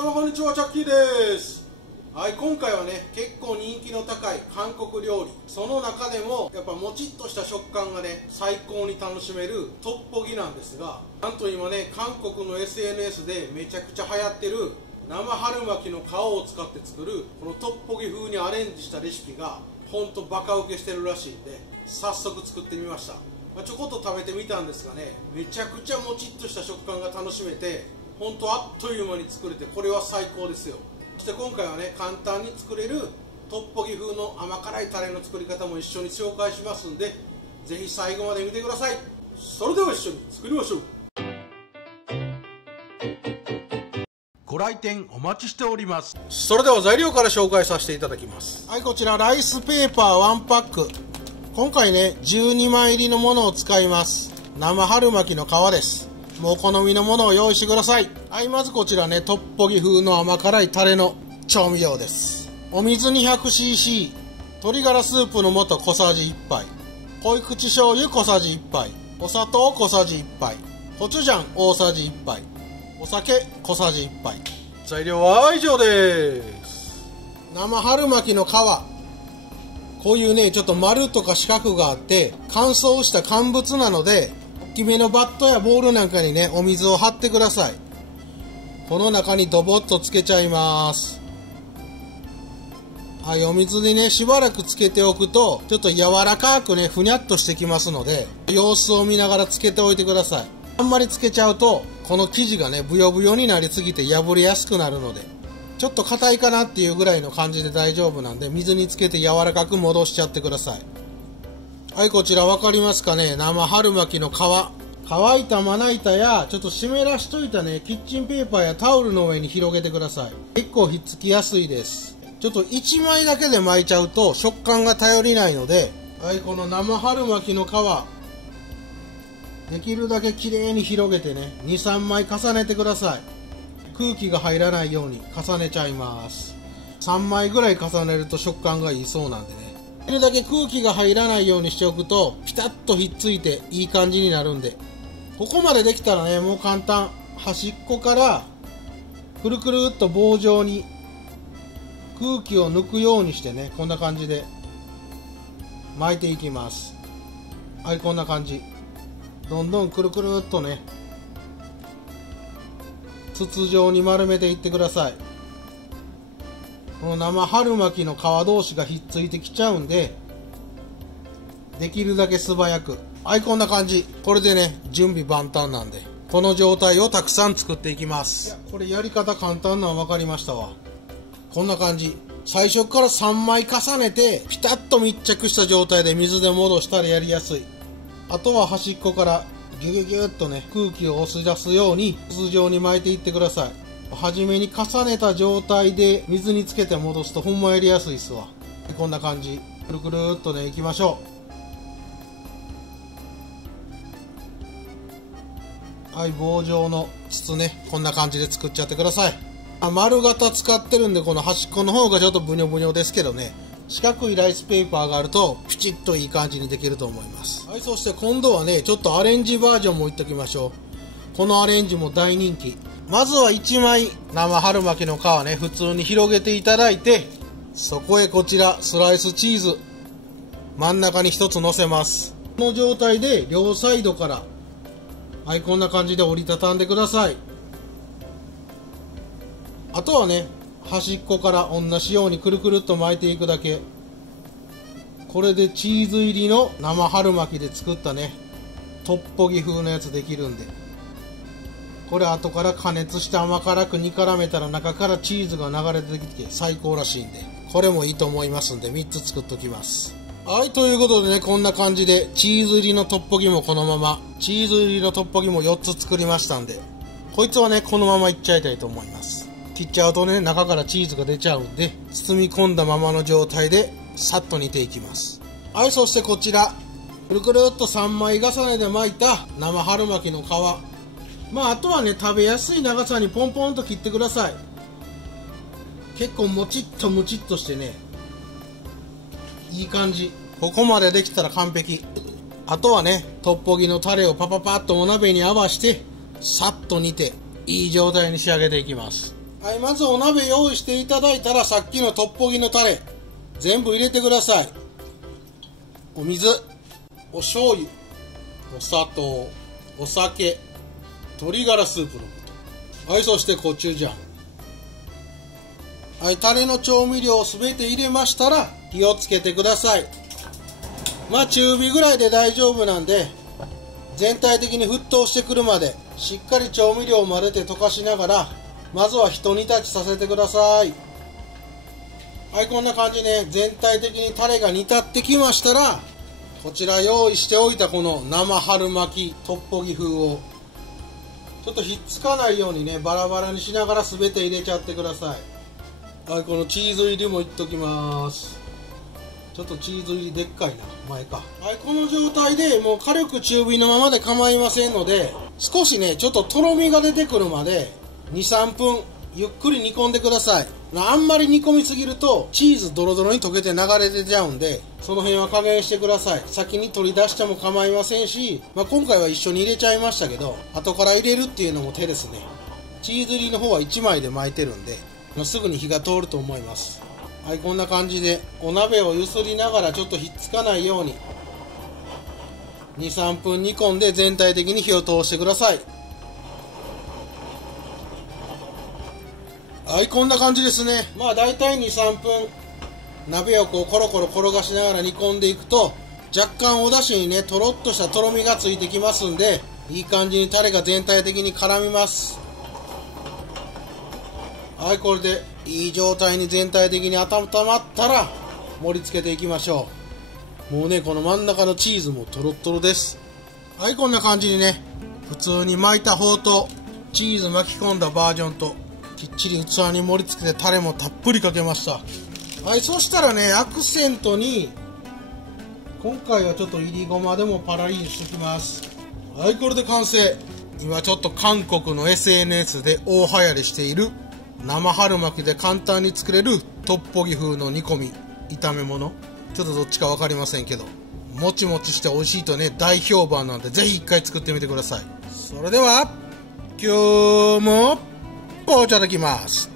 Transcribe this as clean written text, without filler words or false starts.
様こんにちは、チャッキーです。はい、今回はね、結構人気の高い韓国料理、その中でもやっぱもちっとした食感がね最高に楽しめるトッポギなんですが、なんと今ね韓国の SNS でめちゃくちゃ流行ってる生春巻きの皮を使って作るこのトッポギ風にアレンジしたレシピがほんとバカウケしてるらしいんで、早速作ってみました。ちょこっと食べてみたんですがね、めちゃくちゃもちっとした食感が楽しめて、ほんとあっという間に作れて、これは最高ですよ。そして今回はね、簡単に作れるトッポギ風の甘辛いタレの作り方も一緒に紹介しますんで、ぜひ最後まで見てください。それでは一緒に作りましょう。ご来店お待ちしております。それでは材料から紹介させていただきます。はい、こちらライスペーパー1パック。今回ね、12枚入りのものを使います。生春巻きの皮です。もうお好みのものを用意してください。はい、まずこちらね、トッポギ風の甘辛いタレの調味料です。お水 200cc、 鶏ガラスープの素小さじ1杯、濃い口醤油小さじ1杯、お砂糖小さじ1杯、コチュジャン大さじ1杯、お酒小さじ1杯。材料は以上です。生春巻きの皮、こういうね、ちょっと丸とか四角があって乾燥した乾物なので、大きめのバットやボウルなんかにね、お水を張ってください。この中にドボッとつけちゃいます。はい、お水にね、しばらくつけておくとちょっと柔らかくね、ふにゃっとしてきますので、様子を見ながらつけておいてください。あんまりつけちゃうとこの生地がね、ブヨブヨになりすぎて破れやすくなるので、ちょっと硬いかなっていうぐらいの感じで大丈夫なんで、水につけて柔らかく戻しちゃってください。はい、こちら分かりますかね、生春巻きの皮。乾いたまな板やちょっと湿らしといたね、キッチンペーパーやタオルの上に広げてください。結構ひっつきやすいです。ちょっと1枚だけで巻いちゃうと食感が頼りないので、はい、この生春巻きの皮、できるだけきれいに広げてね、 2,3 枚重ねてください。空気が入らないように重ねちゃいます。3枚ぐらい重ねると食感がいいそうなんでね、できるだけ空気が入らないようにしておくとピタッとひっついていい感じになるんで、ここまでできたらね、もう簡単。端っこからくるくるっと棒状に空気を抜くようにしてね、こんな感じで巻いていきます。はい、こんな感じ。どんどんくるくるっとね、筒状に丸めていってください。この生春巻きの皮同士がひっついてきちゃうんで、できるだけ素早く。はい、こんな感じ。これでね、準備万端なんで、この状態をたくさん作っていきます。いや、これやり方簡単なの分かりましたわ。こんな感じ。最初から3枚重ねてピタッと密着した状態で水で戻したらやりやすい。あとは端っこからギュギュギュッとね、空気を押し出すように筒状に巻いていってください。初めに重ねた状態で水につけて戻すとほんまやりやすいっすわ。こんな感じ。くるくるっとね、いきましょう。はい、棒状の筒ね、こんな感じで作っちゃってください。丸型使ってるんで、この端っこの方がちょっとブニョブニョですけどね、四角いライスペーパーがあるとピチッといい感じにできると思います。はい、そして今度はね、ちょっとアレンジバージョンもいっときましょう。このアレンジも大人気。まずは1枚生春巻きの皮ね、普通に広げていただいて、そこへこちらスライスチーズ真ん中に1つ乗せます。この状態で両サイドから、はい、こんな感じで折りたたんでください。あとはね、端っこから同じようにくるくるっと巻いていくだけ。これでチーズ入りの生春巻きで作ったね、トッポギ風のやつできるんで、これ後から加熱して甘辛く煮絡めたら中からチーズが流れてきて最高らしいんで、これもいいと思いますんで3つ作っときます。はい、ということでね、こんな感じでチーズ入りのトッポギもこのまま、チーズ入りのトッポギも4つ作りましたんで、こいつはね、このままいっちゃいたいと思います。切っちゃうとね、中からチーズが出ちゃうんで、包み込んだままの状態でさっと煮ていきます。はい、そしてこちらくるくるっと3枚重ねで巻いた生春巻きの皮。あとはね、食べやすい長さにポンポンと切ってください。結構もちっとむちっとしてね、いい感じ。ここまでできたら完璧。あとはね、トッポギのタレをパパパッとお鍋に合わしてさっと煮ていい状態に仕上げていきます。はい、まずお鍋用意していただいたら、さっきのトッポギのタレ全部入れてください。お水、お醤油、お砂糖、お酒、鶏ガラスープの素、はい、そしてコチュジャン。はい、タレの調味料をすべて入れましたら火をつけてください。まあ中火ぐらいで大丈夫なんで、全体的に沸騰してくるまでしっかり調味料を混ぜて溶かしながら、まずは一煮立ちさせてください。はい、こんな感じね。全体的にタレが煮立ってきましたら、こちら用意しておいたこの生春巻きトッポギ風をちょっとひっつかないようにね、バラバラにしながら全て入れちゃってください。はい、このチーズ入りもいっときます。ちょっとチーズ入りでっかいな、前か。はい、この状態でもう火力中火のままで構いませんので、少しねちょっととろみが出てくるまで 2,3 分ゆっくり煮込んでください。あんまり煮込みすぎるとチーズドロドロに溶けて流れ出ちゃうんで、その辺は加減してください。先に取り出しても構いませんし、今回は一緒に入れちゃいましたけど、後から入れるっていうのも手ですね。チーズ入りの方は1枚で巻いてるんで、すぐに火が通ると思います。はい、こんな感じでお鍋をゆすりながらちょっとひっつかないように 2,3 分煮込んで全体的に火を通してください。はい、こんな感じですね。だいたい 2,3 分鍋をこうコロコロ転がしながら煮込んでいくと、若干お出汁にねとろっとしたとろみがついてきますんで、いい感じにタレが全体的に絡みます。はい、これでいい状態に全体的に温まったら盛り付けていきましょう。もうねこの真ん中のチーズもトロットロです。はい、こんな感じにね、普通に巻いた方とチーズ巻き込んだバージョンときっちり器に盛り付けてタレもたっぷりかけました。はい、そしたらねアクセントに今回はちょっといりごまでもパラリにしてきます。はい、これで完成。今ちょっと韓国の SNS で大流行りしている生春巻きで簡単に作れるトッポギ風の煮込み炒め物、ちょっとどっちか分かりませんけど、もちもちして美味しいとね大評判なんで、ぜひ一回作ってみてください。それでは今日もいただきます。